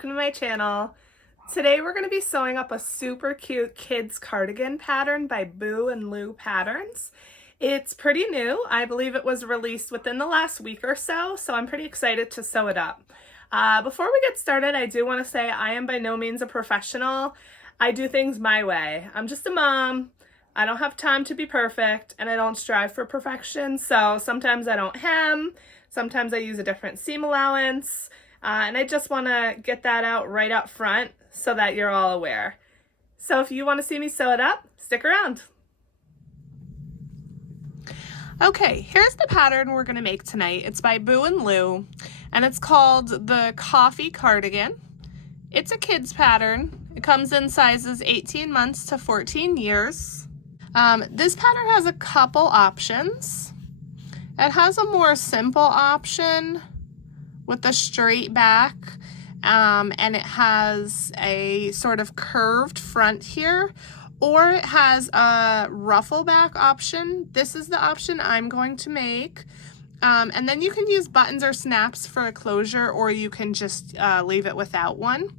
welcome to my channel. Today we're going to be sewing up a super cute kids cardigan pattern by Boo and Lou Patterns. It's pretty new. I believe it was released within the last week or so, so I'm pretty excited to sew it up. Before we get started, I do want to say I am by no means a professional. I do things my way. I'm just a mom. I don't have time to be perfect, and I don't strive for perfection, so sometimes I don't hem, sometimes I use a different seam allowance, and I just want to get that out right up front so that you're all aware. So if you want to see me sew it up, stick around. Okay, here's the pattern we're going to make tonight. It's by Boo and Lou, and it's called the Coffee Cardigan. It's a kids pattern. It comes in sizes 18 months to 14 years. This pattern has a couple options. It has a more simple option with a straight back, and it has a sort of curved front here, or it has a ruffle back option. This is the option I'm going to make. And then you can use buttons or snaps for a closure, or you can just leave it without one.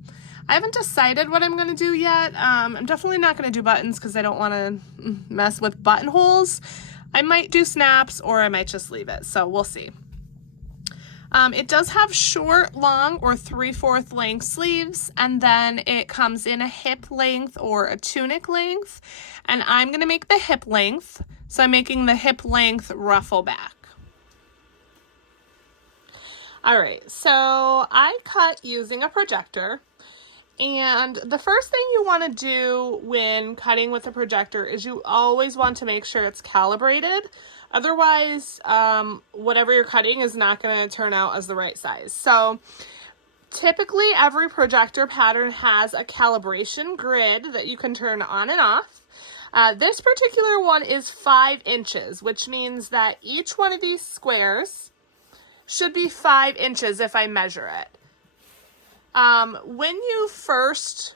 I haven't decided what I'm going to do yet. I'm definitely not going to do buttons because I don't want to mess with buttonholes. I might do snaps, or I might just leave it, so we'll see. It does have short, long, or 3/4 length sleeves, and then it comes in a hip length or a tunic length, and I'm going to make the hip length, so I'm making the hip length ruffle back. Alright, so I cut using a projector. And the first thing you want to do when cutting with a projector is you always want to make sure it's calibrated. Otherwise, whatever you're cutting is not going to turn out as the right size. So typically every projector pattern has a calibration grid that you can turn on and off. This particular one is 5 inches, which means that each one of these squares should be 5 inches if I measure it. When you first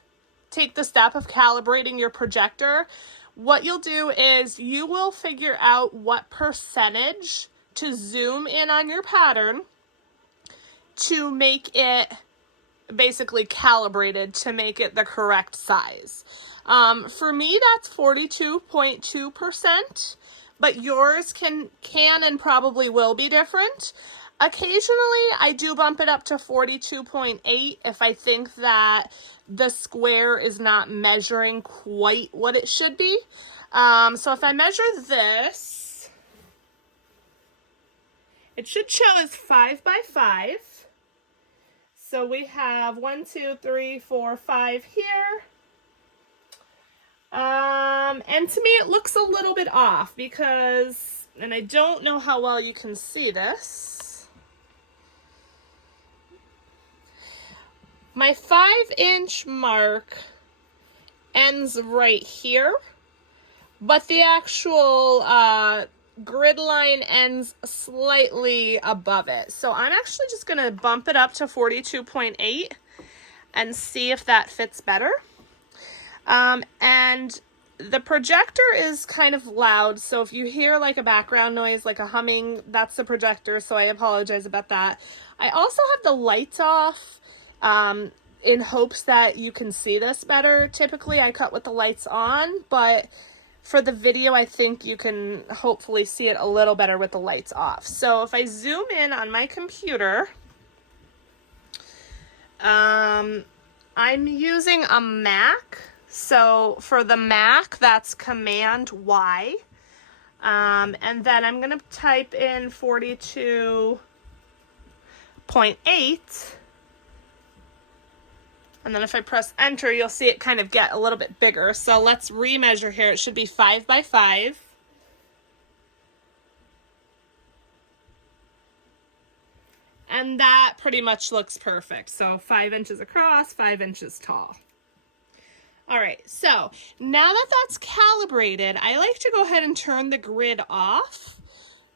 take the step of calibrating your projector, what you'll do is you will figure out what percentage to zoom in on your pattern to make it basically calibrated to make it the correct size. For me, that's 42.2%, but yours can and probably will be different. Occasionally, I do bump it up to 42.8 if I think that the square is not measuring quite what it should be. So if I measure this, it should show as 5 by 5. So we have 1, 2, 3, 4, 5 here. And to me, it looks a little bit off because, and I don't know how well you can see this. My 5-inch mark ends right here, but the actual grid line ends slightly above it. So I'm actually just going to bump it up to 42.8 and see if that fits better. And the projector is kind of loud, so if you hear like a background noise, like a humming, that's the projector, so I apologize about that. I also have the lights off. In hopes that you can see this better. Typically I cut with the lights on, but for the video I think you can hopefully see it a little better with the lights off. So if I zoom in on my computer, I'm using a Mac. So for the Mac, that's Command Y. And then I'm going to type in 42.8. And then if I press enter, you'll see it kind of get a little bit bigger. So let's remeasure here. It should be 5 by 5. And that pretty much looks perfect. So 5 inches across, 5 inches tall. All right, so now that that's calibrated, I like to go ahead and turn the grid off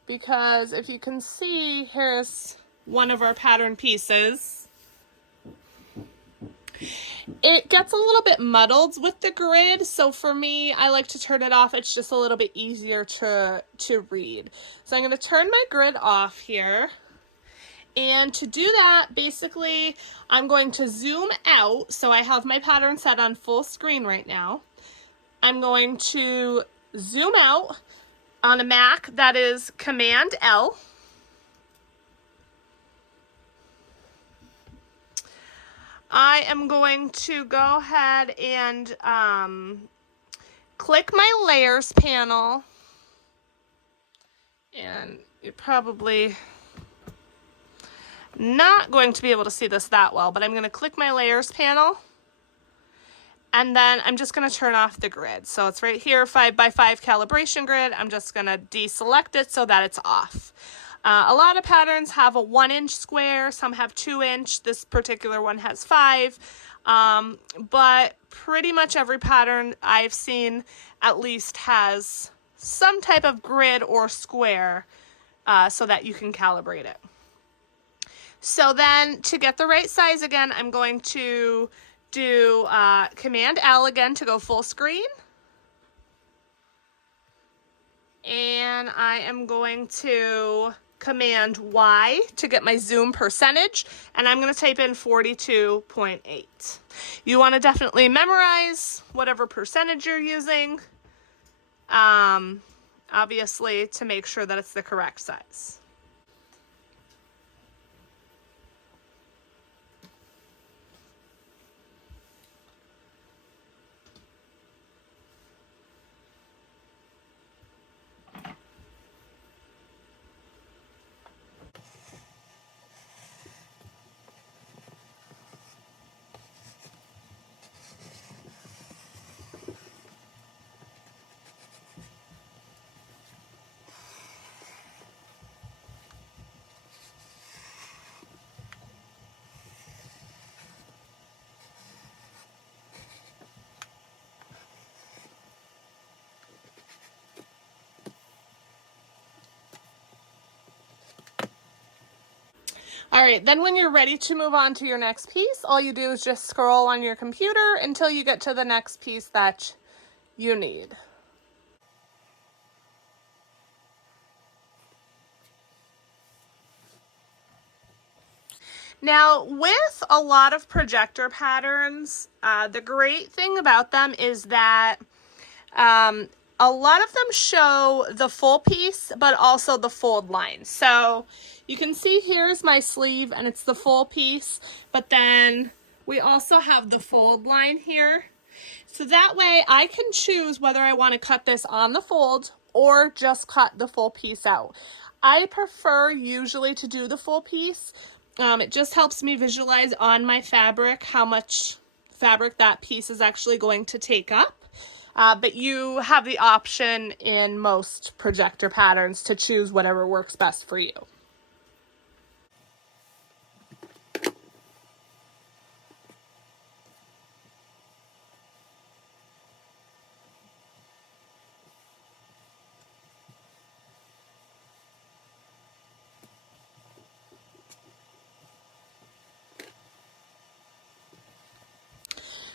because if you can see, here's one of our pattern pieces. It gets a little bit muddled with the grid, so for me, I like to turn it off. It's just a little bit easier to read. So I'm going to turn my grid off here, And to do that, basically, I'm going to zoom out. So I have my pattern set on full screen right now. I'm going to zoom out on a Mac, that is Command L. I am going to go ahead and click my layers panel, and you're probably not going to be able to see this that well, but I'm going to click my layers panel, and then I'm just going to turn off the grid. So it's right here, 5x5 calibration grid. I'm just going to deselect it so that it's off. A lot of patterns have a 1-inch square, some have 2-inch. This particular one has 5, but pretty much every pattern I've seen at least has some type of grid or square so that you can calibrate it. So then to get the right size again, I'm going to do Command L again to go full screen. And I am going to Command Y to get my zoom percentage, and I'm going to type in 42.8. You want to definitely memorize whatever percentage you're using, obviously, to make sure that it's the correct size. All right, then when you're ready to move on to your next piece, all you do is just scroll on your computer until you get to the next piece that you need. Now, with a lot of projector patterns, the great thing about them is that a lot of them show the full piece, but also the fold line. So you can see here's my sleeve and it's the full piece, but then we also have the fold line here. So that way I can choose whether I want to cut this on the fold or just cut the full piece out. I prefer usually to do the full piece. It just helps me visualize on my fabric how much fabric that piece is actually going to take up. But you have the option in most projector patterns to choose whatever works best for you.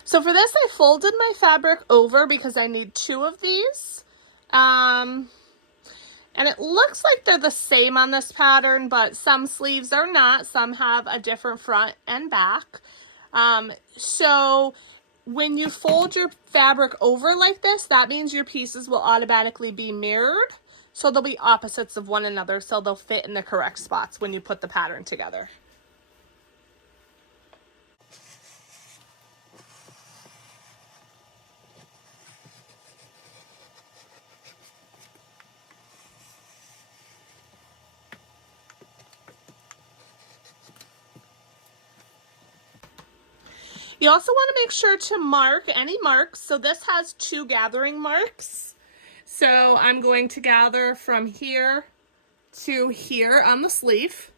So for this, I folded my fabric over because I need 2 of these. And it looks like they're the same on this pattern, but some sleeves are not. Some have a different front and back. So when you fold your fabric over like this, that means your pieces will automatically be mirrored. So they'll be opposites of one another, so they'll fit in the correct spots when you put the pattern together. You also want to make sure to mark any marks. So this has 2 gathering marks. So I'm going to gather from here to here on the sleeve.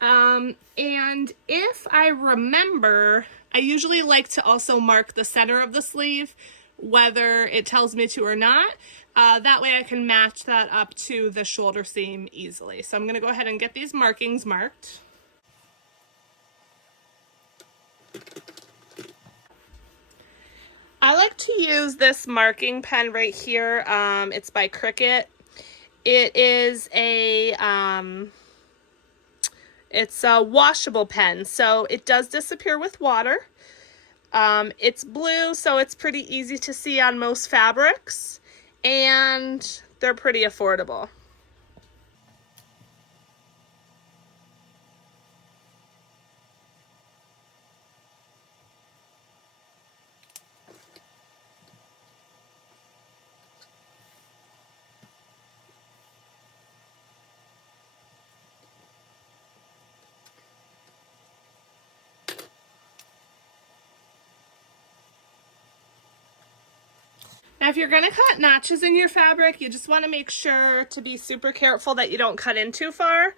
And if I remember, I usually like to also mark the center of the sleeve, whether it tells me to or not. That way I can match that up to the shoulder seam easily. So I'm going to go ahead and get these markings marked. I like to use this marking pen right here. It's by Cricut. It is a It's a washable pen, so it does disappear with water. It's blue, so it's pretty easy to see on most fabrics, and they're pretty affordable. Now, if you're going to cut notches in your fabric, you just want to make sure to be super careful that you don't cut in too far.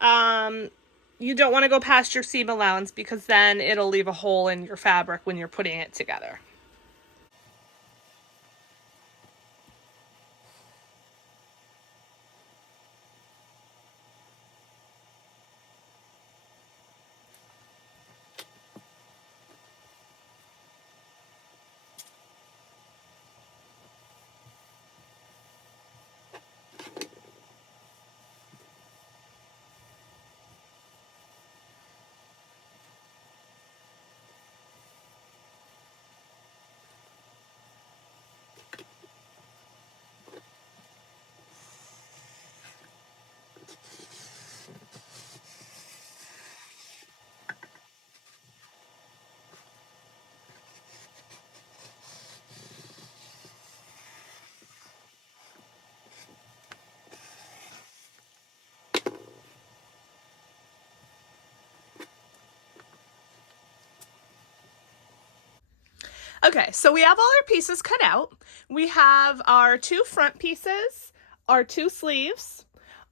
You don't want to go past your seam allowance because then it'll leave a hole in your fabric when you're putting it together. Okay, so we have all our pieces cut out. We have our two front pieces, our two sleeves,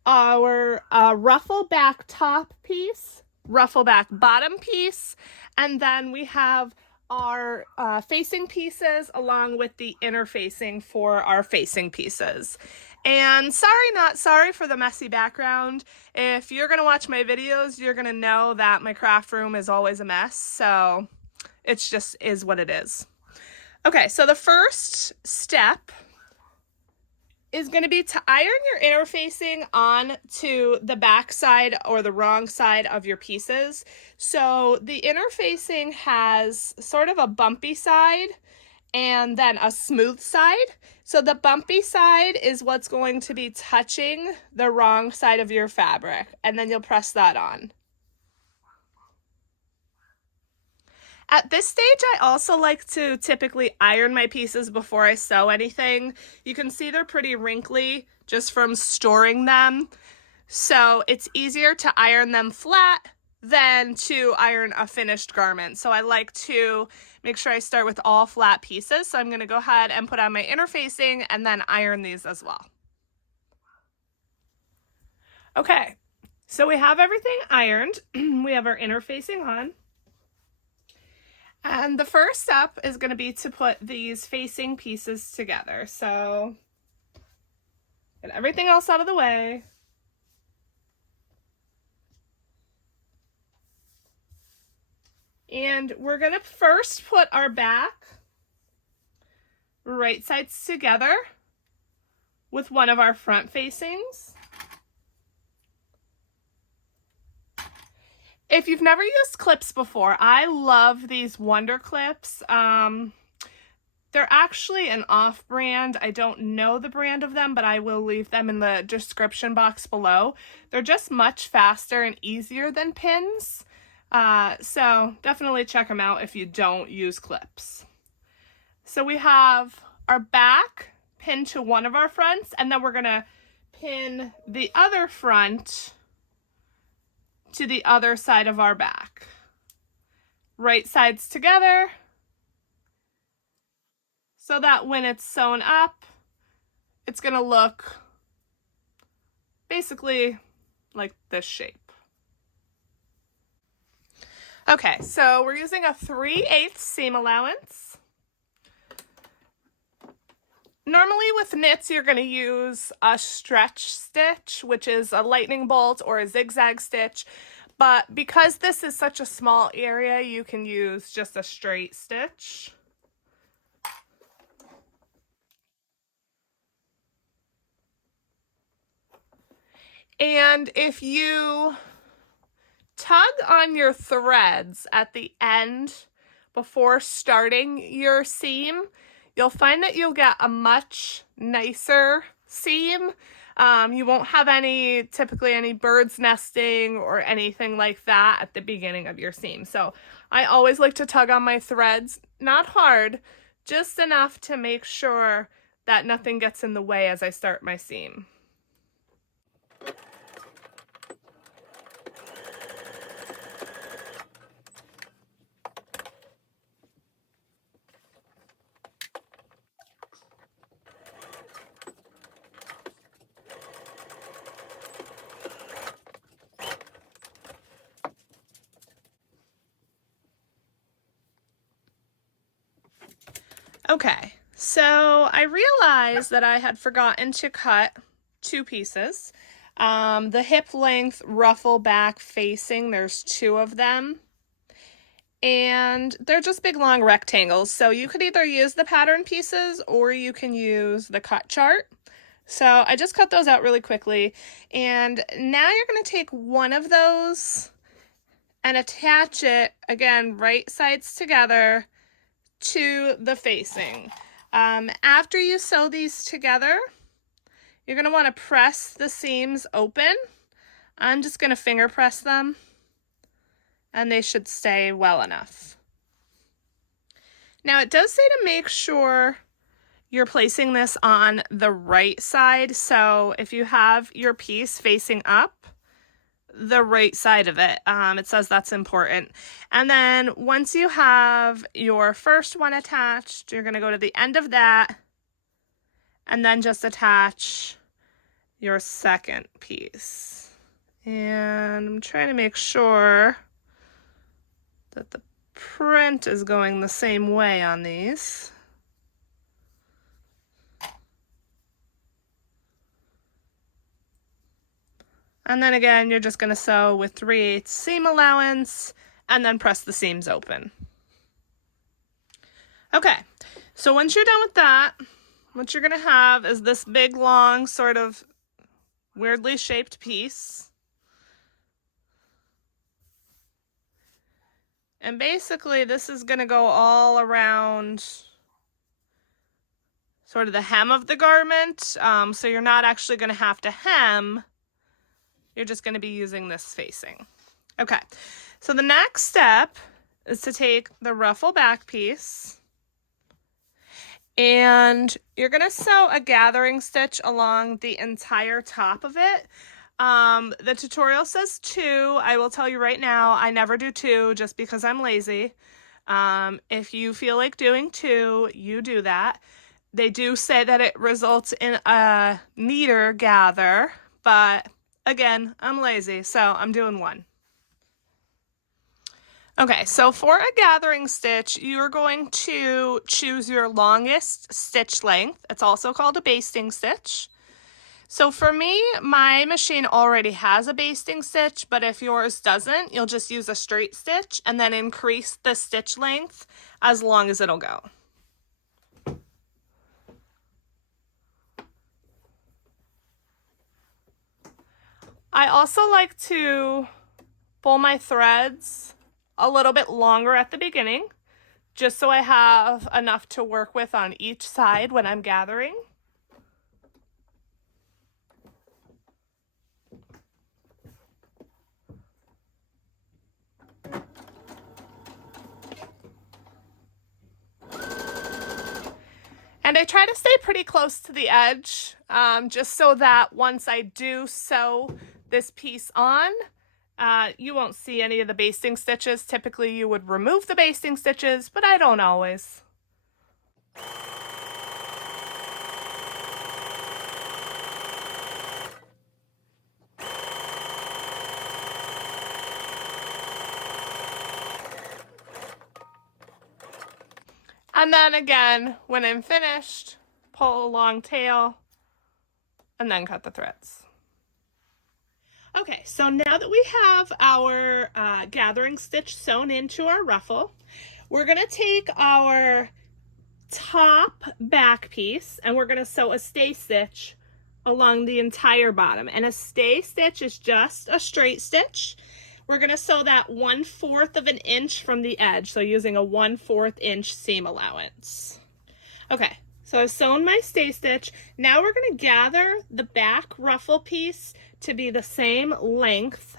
our ruffle back top piece, ruffle back bottom piece, and then we have our facing pieces along with the inner facing for our facing pieces. And sorry, not sorry for the messy background. If you're gonna watch my videos, you're gonna know that my craft room is always a mess, so it's just is what it is. Okay, so the first step is going to be to iron your inner facing on to the back side or the wrong side of your pieces. So the inner facing has sort of a bumpy side and then a smooth side. So the bumpy side is what's going to be touching the wrong side of your fabric, and then you'll press that on. At this stage, I also like to typically iron my pieces before I sew anything. You can see they're pretty wrinkly just from storing them. So it's easier to iron them flat than to iron a finished garment. So I like to make sure I start with all flat pieces. So I'm going to go ahead and put on my inner facing and then iron these as well. Okay, so we have everything ironed. We have our inner facing on. And the first step is going to be to put these facing pieces together. So get everything else out of the way. And we're going to first put our back right sides together with one of our front facings. If you've never used clips before, I love these Wonder Clips. They're actually an off-brand. I don't know the brand of them, but I will leave them in the description box below. They're just much faster and easier than pins. So definitely check them out if you don't use clips. So we have our back pinned to one of our fronts, and then we're gonna pin the other front to the other side of our back. Right sides together so that when it's sewn up, it's gonna look basically like this shape. Okay, so we're using a 3/8 seam allowance. Normally with knits, you're going to use a stretch stitch, which is a lightning bolt or a zigzag stitch. But because this is such a small area, you can use just a straight stitch. And if you tug on your threads at the end before starting your seam, you'll find that you'll get a much nicer seam. You won't have typically any birds nesting or anything like that at the beginning of your seam. So I always like to tug on my threads, not hard, just enough to make sure that nothing gets in the way as I start my seam. Okay, so I realized that I had forgotten to cut 2 pieces. The hip length ruffle back facing, there's 2 of them. And they're just big long rectangles. So you could either use the pattern pieces or you can use the cut chart. So I just cut those out really quickly. And now you're going to take one of those and attach it, again, right sides together, to the facing. After you sew these together, you're going to want to press the seams open. I'm just going to finger press them, and they should stay well enough. Now it does say to make sure you're placing this on the right side. So if you have your piece facing up, the right side of it, it says that's important. And then once you have your first one attached, you're going to go to the end of that and then just attach your second piece. And I'm trying to make sure that the print is going the same way on these. And then again, you're just going to sew with 3/8 seam allowance and then press the seams open. Okay, so once you're done with that, what you're going to have is this big, long, sort of weirdly shaped piece. And basically, this is going to go all around sort of the hem of the garment. So you're not actually going to have to hem. You're just going to be using this facing. Okay, so the next step is to take the ruffle back piece and you're going to sew a gathering stitch along the entire top of it. The tutorial says 2. I will tell you right now, I never do 2 just because I'm lazy. If you feel like doing 2, you do that. They do say that it results in a neater gather, but again, I'm lazy, so I'm doing 1. Okay, so for a gathering stitch, you're going to choose your longest stitch length. It's also called a basting stitch. So for me, my machine already has a basting stitch, but if yours doesn't, you'll just use a straight stitch and then increase the stitch length as long as it'll go. I also like to pull my threads a little bit longer at the beginning, just so I have enough to work with on each side when I'm gathering. And I try to stay pretty close to the edge, just so that once I do sew this piece on, you won't see any of the basting stitches. Typically you would remove the basting stitches, but I don't always. And then again, when I'm finished, pull a long tail and then cut the threads. Okay, so now that we have our gathering stitch sewn into our ruffle, we're going to take our top back piece and we're going to sew a stay stitch along the entire bottom. And a stay stitch is just a straight stitch. we're going to sew that 1/4 of an inch from the edge. So using a 1/4 inch seam allowance. Okay, so I've sewn my stay stitch. Now we're going to gather the back ruffle piece to be the same length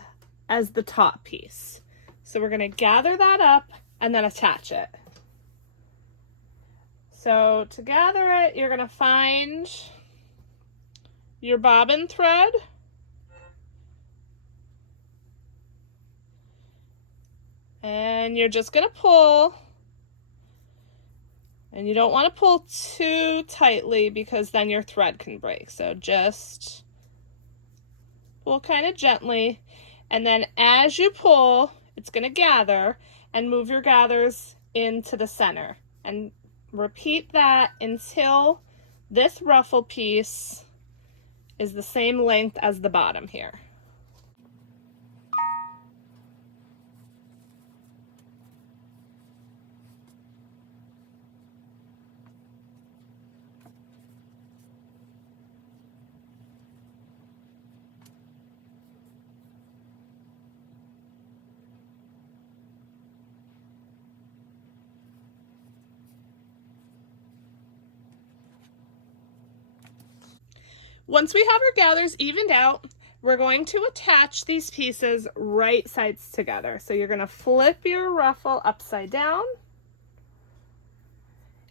as the top piece. So we're going to gather that up and then attach it. So to gather it, you're going to find your bobbin thread. And you're just going to pull. And you don't want to pull too tightly because then your thread can break. So just pull kind of gently. And then as you pull, it's going to gather, and move your gathers into the center. And repeat that until this ruffle piece is the same length as the bottom here. Once we have our gathers evened out, we're going to attach these pieces right sides together. So you're going to flip your ruffle upside down.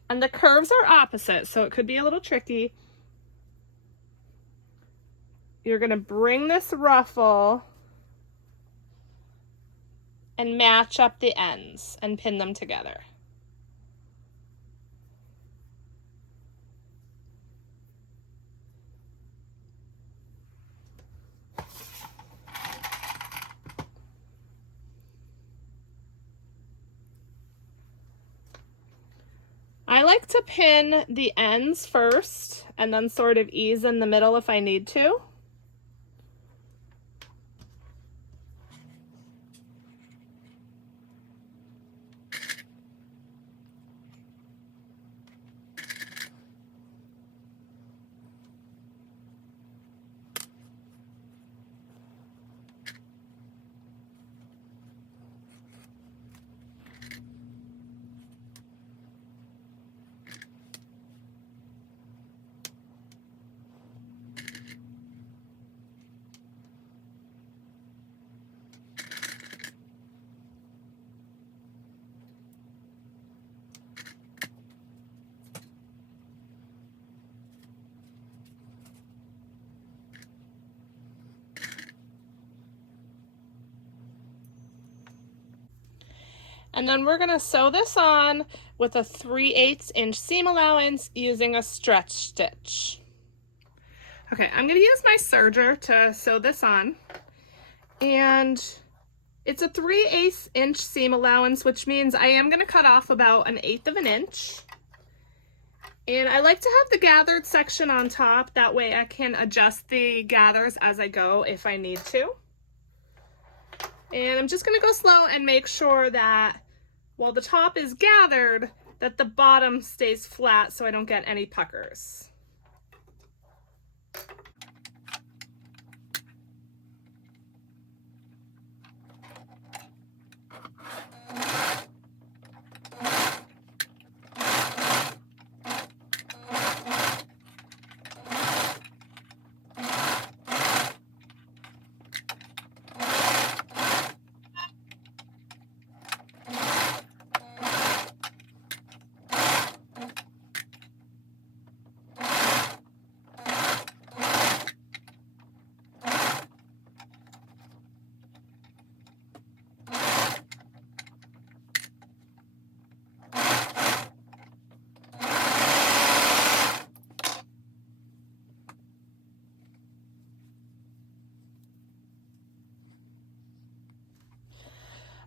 And the curves are opposite, so it could be a little tricky. You're going to bring this ruffle and match up the ends and pin them together. I like to pin the ends first and then sort of ease in the middle if I need to. And then we're going to sew this on with a 3/8 inch seam allowance using a stretch stitch. Okay, I'm going to use my serger to sew this on. And it's a 3/8 inch seam allowance, which means I am going to cut off about 1/8 of an inch. And I like to have the gathered section on top. That way I can adjust the gathers as I go if I need to. And I'm just going to go slow and make sure that while the top is gathered, that the bottom stays flat so I don't get any puckers.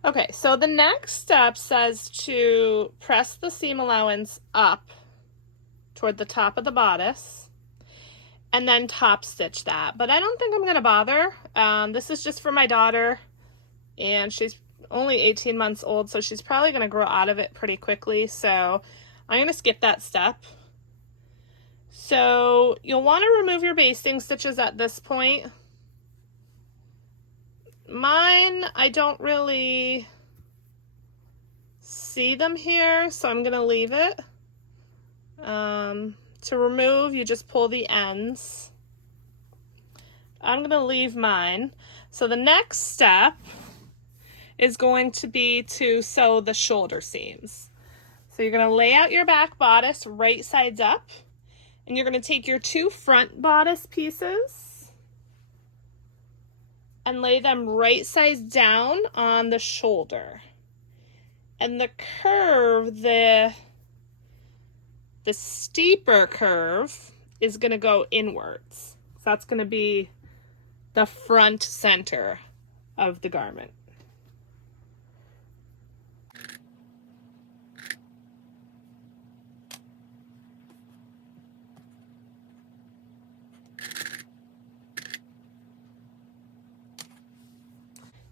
Okay, so the next step says to press the seam allowance up toward the top of the bodice and then top stitch that. But I don't think I'm going to bother. This is just for my daughter, and she's only 18 months old, so she's probably going to grow out of it pretty quickly. So I'm going to skip that step. So you'll want to remove your basting stitches at this point. Mine, I don't really see them here, so I'm gonna leave it. To remove, you just pull the ends. I'm gonna leave mine. So the next step is going to be to sew the shoulder seams. So you're gonna lay out your back bodice right sides up, and you're gonna take your 2 front bodice pieces and lay them right sides down on the shoulder. And the curve, the steeper curve is gonna go inwards. So that's gonna be the front center of the garment.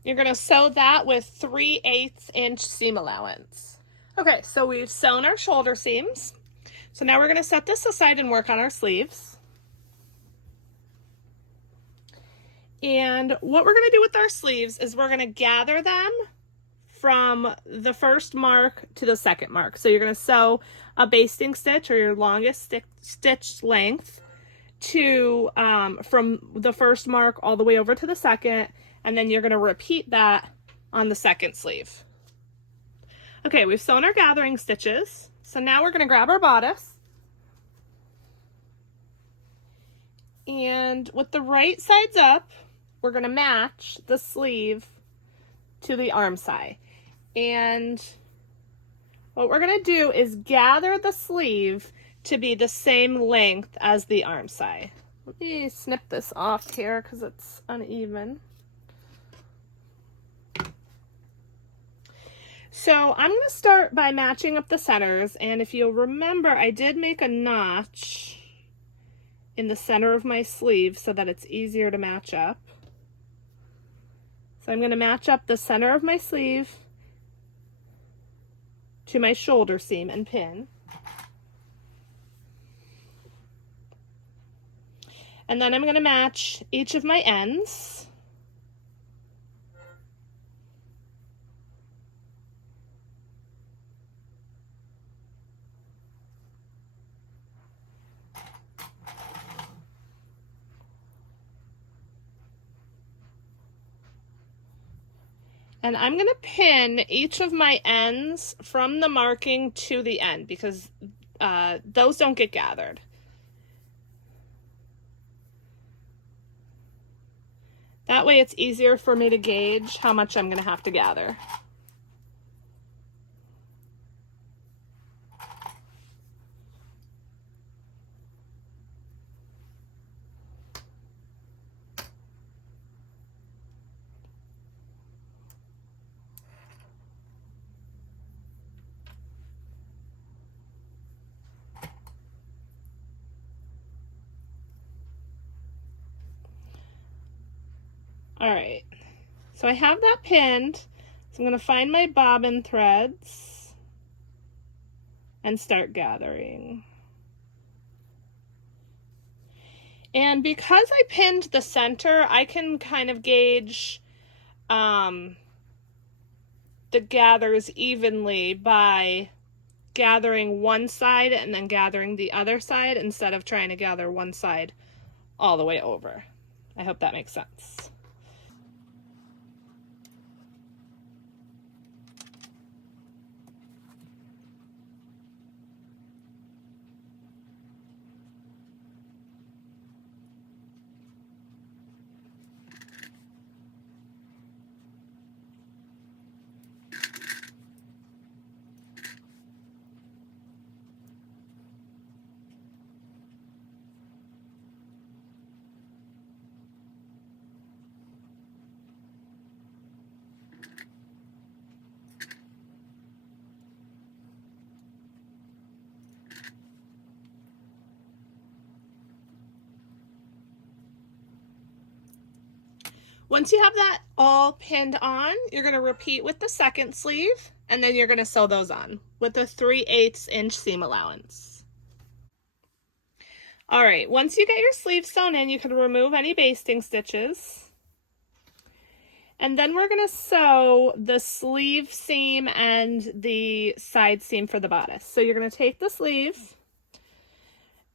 You're gonna sew that with 3/8 inch seam allowance. Okay, so we've sewn our shoulder seams. So now we're gonna set this aside and work on our sleeves. And what we're gonna do with our sleeves is we're gonna gather them from the first mark to the second mark. So you're gonna sew a basting stitch, or your longest stitch length, to from the first mark all the way over to the second, and then you're gonna repeat that on the second sleeve. Okay, we've sewn our gathering stitches. So now we're gonna grab our bodice, and with the right sides up, we're gonna match the sleeve to the arm side. And what we're gonna do is gather the sleeve to be the same length as the arm side. Let me snip this off here because it's uneven. So I'm gonna start by matching up the centers, and if you'll remember, I did make a notch in the center of my sleeve so that it's easier to match up. So I'm gonna match up the center of my sleeve to my shoulder seam and pin. And then I'm going to match each of my ends. And I'm going to pin each of my ends from the marking to the end, because those don't get gathered. That way it's easier for me to gauge how much I'm going to have to gather. All right, so I have that pinned. So I'm going to find my bobbin threads and start gathering. And because I pinned the center, I can kind of gauge the gathers evenly by gathering one side and then gathering the other side instead of trying to gather one side all the way over. I hope that makes sense. Once you have that all pinned on, you're going to repeat with the second sleeve, and then you're going to sew those on with a 3/8 inch seam allowance. All right, once you get your sleeve sewn in, you can remove any basting stitches. And then we're going to sew the sleeve seam and the side seam for the bodice. So you're going to take the sleeve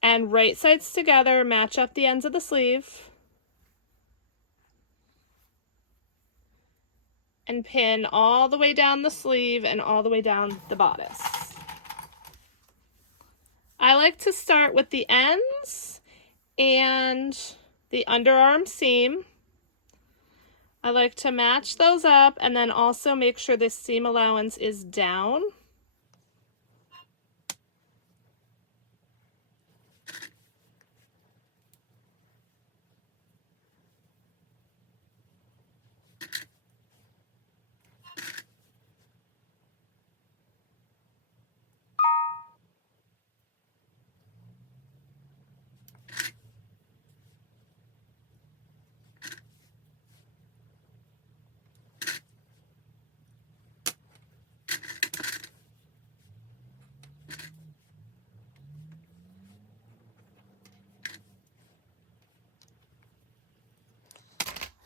and right sides together, match up the ends of the sleeve, and pin all the way down the sleeve and all the way down the bodice. I like to start with the ends and the underarm seam. I like to match those up and then also make sure the seam allowance is down.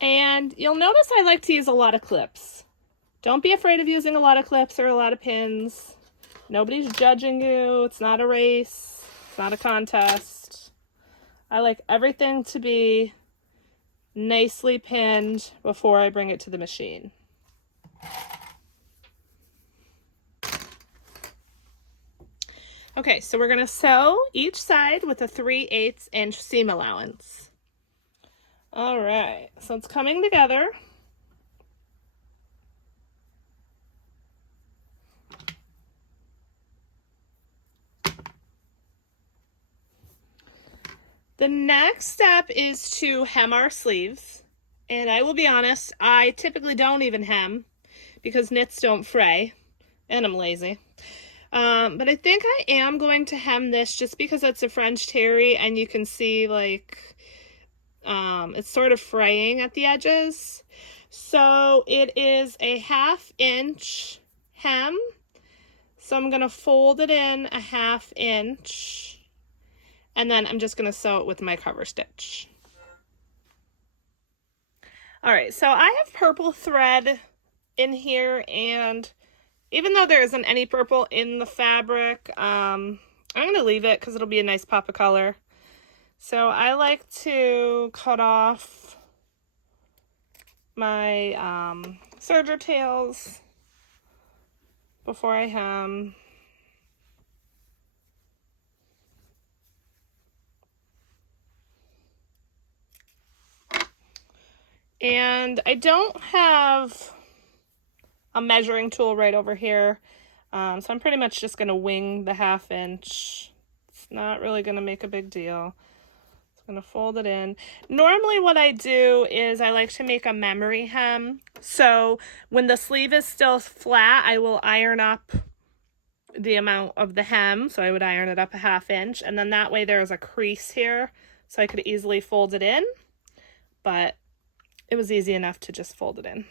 And you'll notice I like to use a lot of clips. Don't be afraid of using a lot of clips or a lot of pins. Nobody's judging you. It's not a race. It's not a contest. I like everything to be nicely pinned before I bring it to the machine. Okay, so we're going to sew each side with a 3/8 inch seam allowance. All right, so it's coming together. The next step is to hem our sleeves. And I will be honest, I typically don't even hem because knits don't fray, and I'm lazy. But I think I am going to hem this just because it's a French terry and you can see like it's sort of fraying at the edges. So it is a 1/2 inch hem. So I'm going to fold it in a 1/2 inch. And then I'm just going to sew it with my cover stitch. All right, so I have purple thread in here, and even though there isn't any purple in the fabric, I'm going to leave it because it'll be a nice pop of color. So I like to cut off my serger tails before I hem. And I don't have a measuring tool right over here, so I'm pretty much just going to wing the 1/2 inch. It's not really going to make a big deal. I'm going to fold it in. Normally what I do is I like to make a memory hem. So when the sleeve is still flat, I will iron up the amount of the hem. So I would iron it up a 1/2 inch, and then that way there's a crease here, so I could easily fold it in. But it was easy enough to just fold it in.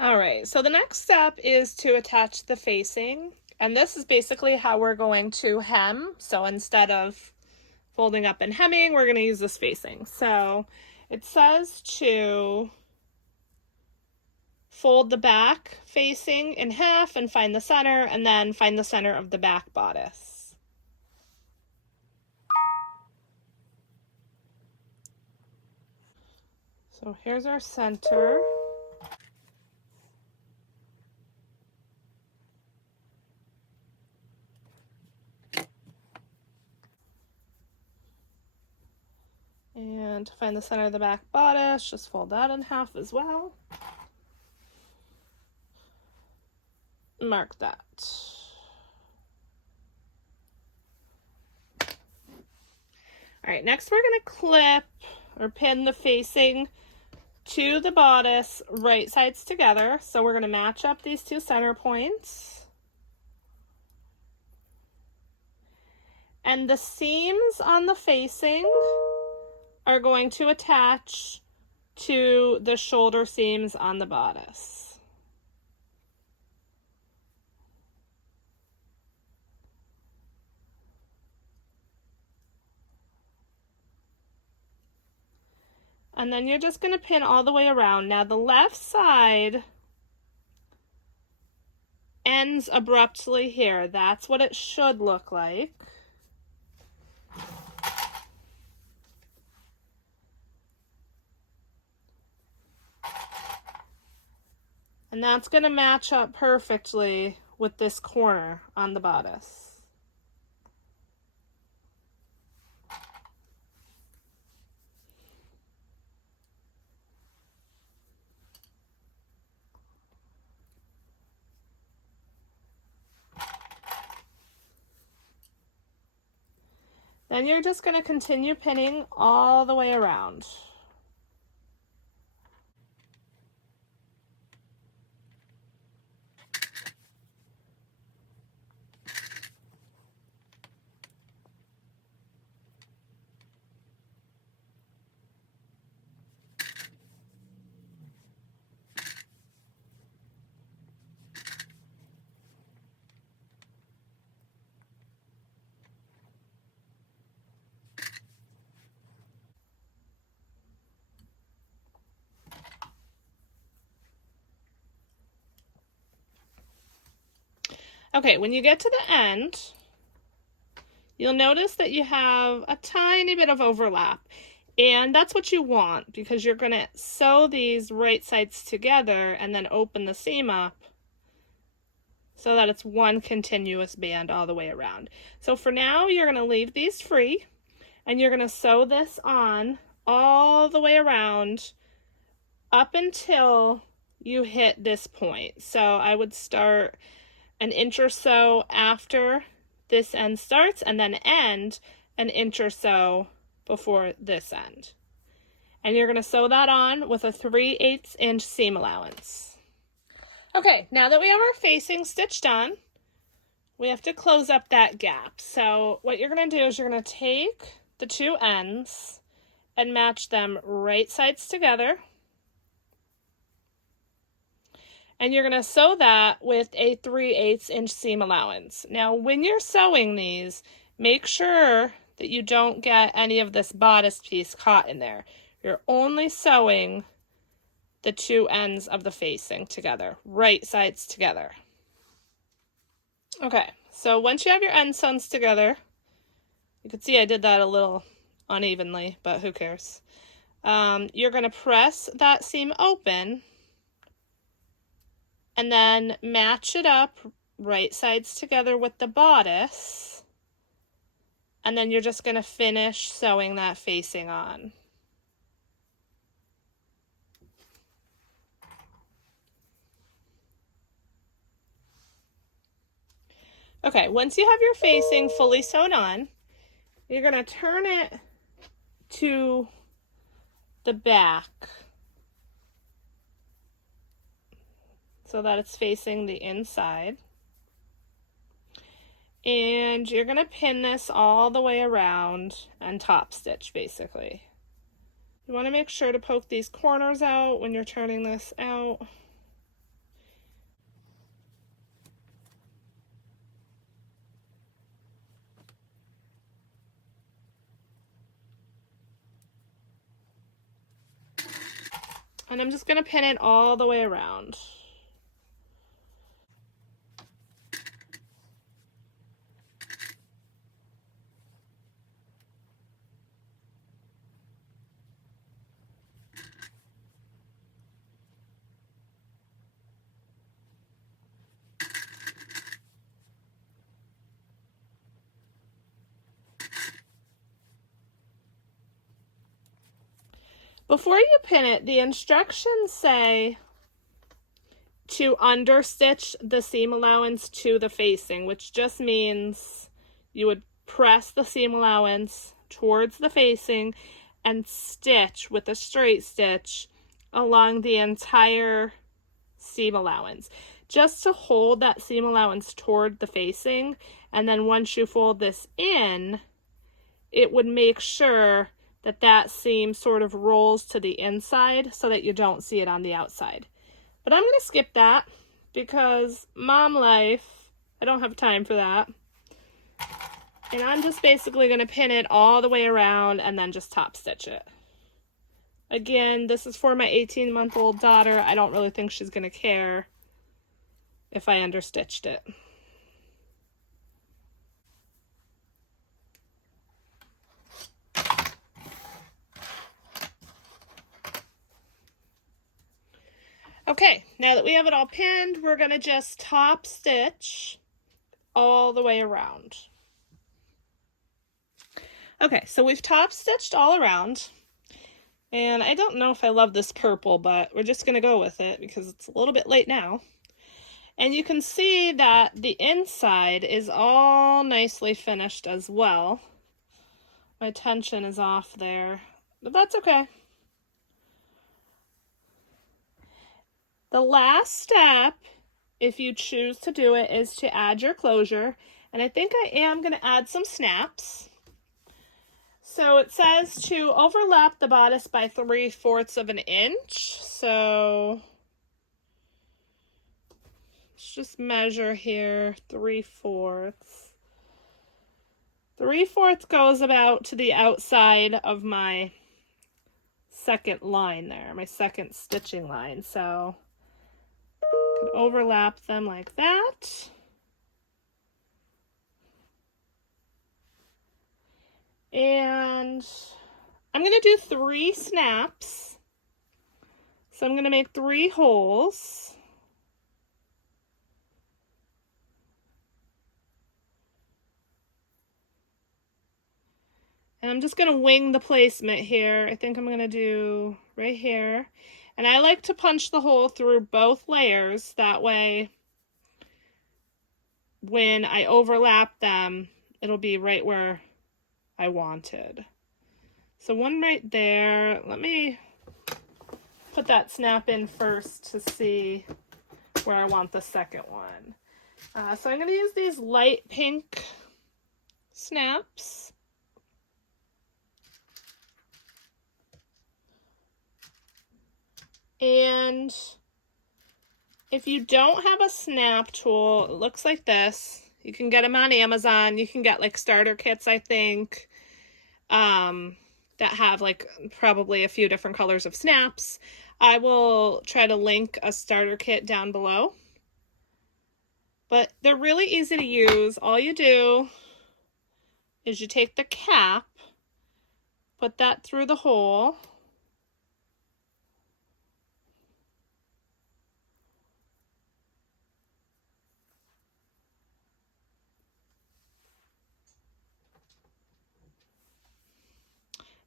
All right, so the next step is to attach the facing, and this is basically how we're going to hem. So instead of folding up and hemming, we're going to use this facing. So it says to fold the back facing in half and find the center, and then find the center of the back bodice. So here's our center. And to find the center of the back bodice, just fold that in half as well. Mark that. All right, next we're going to clip or pin the facing to the bodice, right sides together. So we're going to match up these two center points. And the seams on the facing are going to attach to the shoulder seams on the bodice. And then you're just going to pin all the way around. Now the left side ends abruptly here. That's what it should look like. And that's going to match up perfectly with this corner on the bodice. Then you're just going to continue pinning all the way around. Okay, when you get to the end, you'll notice that you have a tiny bit of overlap. And that's what you want, because you're going to sew these right sides together and then open the seam up so that it's one continuous band all the way around. So for now, you're going to leave these free, and you're going to sew this on all the way around up until you hit this point. So I would start an inch or so after this end starts, and then end an inch or so before this end. And you're going to sew that on with a 3/8 inch seam allowance. Okay, now that we have our facing stitched on, we have to close up that gap. So what you're going to do is you're going to take the two ends and match them right sides together. And you're going to sew that with a 3/8 inch seam allowance. Now, when you're sewing these, make sure that you don't get any of this bodice piece caught in there. You're only sewing the two ends of the facing together, right sides together. Okay, so once you have your ends sewn together, you can see I did that a little unevenly, but who cares? You're going to press that seam open and then match it up right sides together with the bodice, and then you're just going to finish sewing that facing on. Okay, once you have your facing fully sewn on, you're going to turn it to the back so that it's facing the inside. And you're going to pin this all the way around and top stitch basically. You want to make sure to poke these corners out when you're turning this out. And I'm just going to pin it all the way around. Before you pin it, the instructions say to understitch the seam allowance to the facing, which just means you would press the seam allowance towards the facing and stitch with a straight stitch along the entire seam allowance, just to hold that seam allowance toward the facing. And then once you fold this in, it would make sure that that seam sort of rolls to the inside so that you don't see it on the outside. But I'm going to skip that because mom life, I don't have time for that. And I'm just basically going to pin it all the way around and then just top stitch it. Again, this is for my 18-month-old daughter. I don't really think she's going to care if I understitched it. Okay, now that we have it all pinned, we're going to just top stitch all the way around. Okay, so we've top stitched all around, and I don't know if I love this purple, but we're just going to go with it because it's a little bit late now. And you can see that the inside is all nicely finished as well. My tension is off there, but that's okay. The last step, if you choose to do it, is to add your closure. And I think I am going to add some snaps. So it says to overlap the bodice by 3/4 of an inch. So let's just measure here, 3/4. 3/4 goes about to the outside of my second line there, my second stitching line. So I can overlap them like that. And I'm going to do 3 snaps. So I'm going to make 3 holes. And I'm just going to wing the placement here. I think I'm going to do right here. And I like to punch the hole through both layers. That way, when I overlap them, it'll be right where I wanted. So one right there. Let me put that snap in first to see where I want the second one. So I'm going to use these light pink snaps. And if you don't have a snap tool, it looks like this. You can get them on Amazon. You can get like starter kits, I think, that have like probably a few different colors of snaps. I will try to link a starter kit down below. But they're really easy to use. All you do is you take the cap, put that through the hole,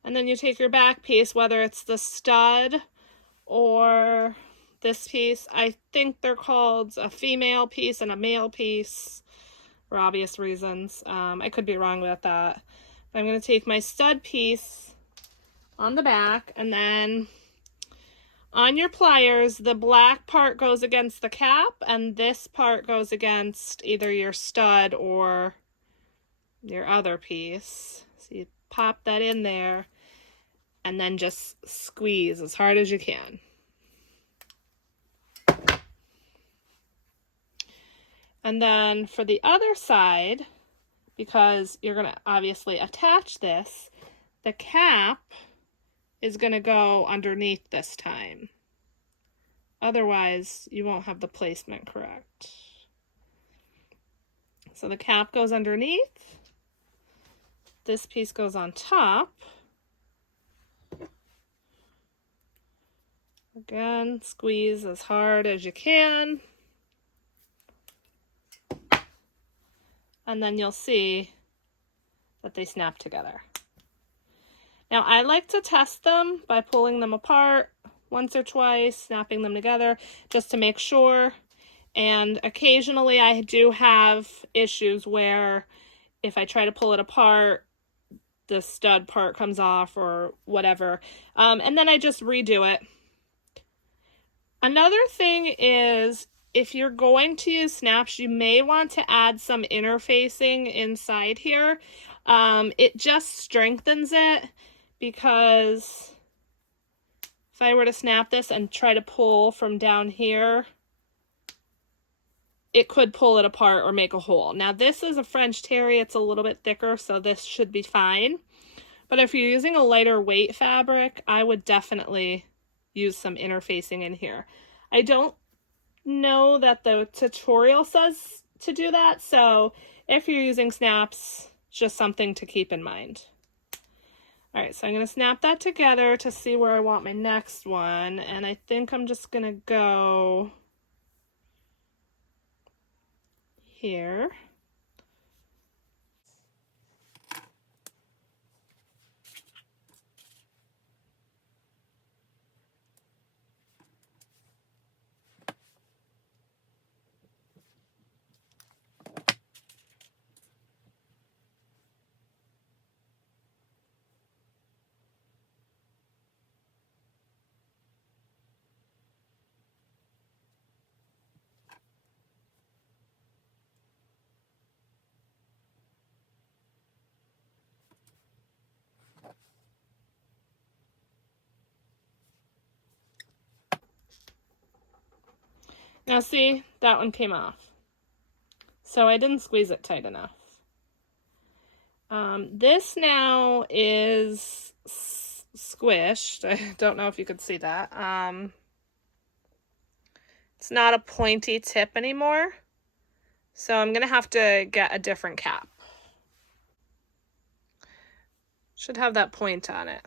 and then you take your back piece, whether it's the stud or this piece. I think they're called a female piece and a male piece for obvious reasons. I could be wrong about that. But I'm going to take my stud piece on the back, and then on your pliers, the black part goes against the cap, and this part goes against either your stud or your other piece. So you pop that in there and then just squeeze as hard as you can. And then for the other side, because you're going to obviously attach this, the cap is going to go underneath this time. Otherwise, you won't have the placement correct. So the cap goes underneath. This piece goes on top. Again, squeeze as hard as you can. And then you'll see that they snap together. Now, I like to test them by pulling them apart once or twice, snapping them together, just to make sure. And occasionally I do have issues where if I try to pull it apart, the stud part comes off or whatever. And then I just redo it. Another thing is, if you're going to use snaps, you may want to add some interfacing inside here. It just strengthens it, because if I were to snap this and try to pull from down here, it could pull it apart or make a hole. Now this is a French terry, it's a little bit thicker, so this should be fine. But if you're using a lighter weight fabric, I would definitely use some interfacing in here. I don't know that the tutorial says to do that, so if you're using snaps, just something to keep in mind. All right, so I'm going to snap that together to see where I want my next one, and I think I'm just going to go here. Now see, that one came off. So I didn't squeeze it tight enough. This now is squished. I don't know if you could see that. It's not a pointy tip anymore. So I'm going to have to get a different cap. Should have that point on it.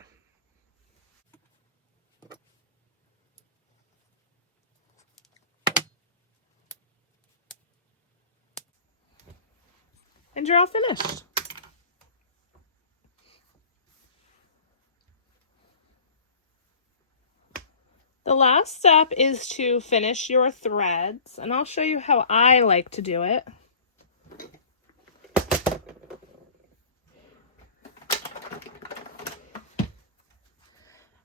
And you're all finished. The last step is to finish your threads, and I'll show you how I like to do it.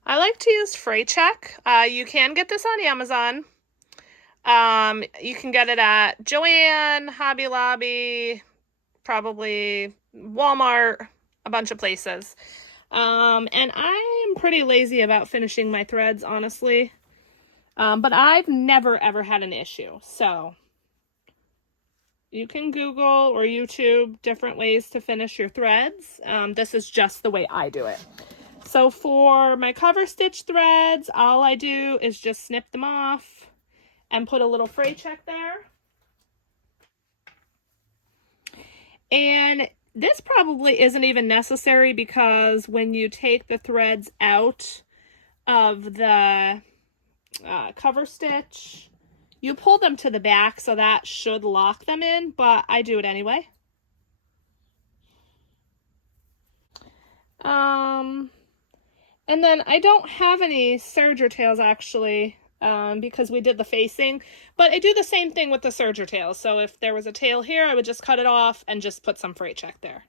I like to use Fray Check. You can get this on Amazon. You can get it at Joann, Hobby Lobby, probably Walmart, a bunch of places. And I am pretty lazy about finishing my threads, honestly. But I've never ever had an issue. So you can Google or YouTube different ways to finish your threads. This is just the way I do it. So for my cover stitch threads, all I do is just snip them off and put a little Fray Check there. And this probably isn't even necessary, because when you take the threads out of the cover stitch, you pull them to the back, so that should lock them in, but I do it anyway. And then I don't have any serger tails actually, because we did the facing, but I do the same thing with the serger tails. So if there was a tail here, I would just cut it off and just put some Fray Check there.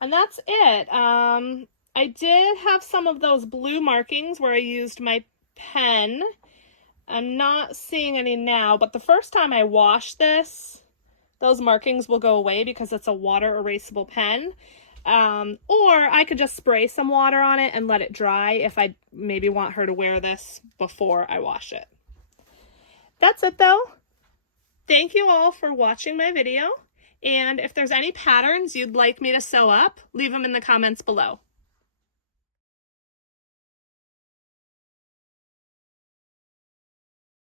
And that's it. I did have some of those blue markings where I used my pen. I'm not seeing any now, but the first time I wash this, those markings will go away because it's a water erasable pen. Or I could just spray some water on it and let it dry if I maybe want her to wear this before I wash it. That's it though. Thank you all for watching my video. And if there's any patterns you'd like me to sew up, leave them in the comments below.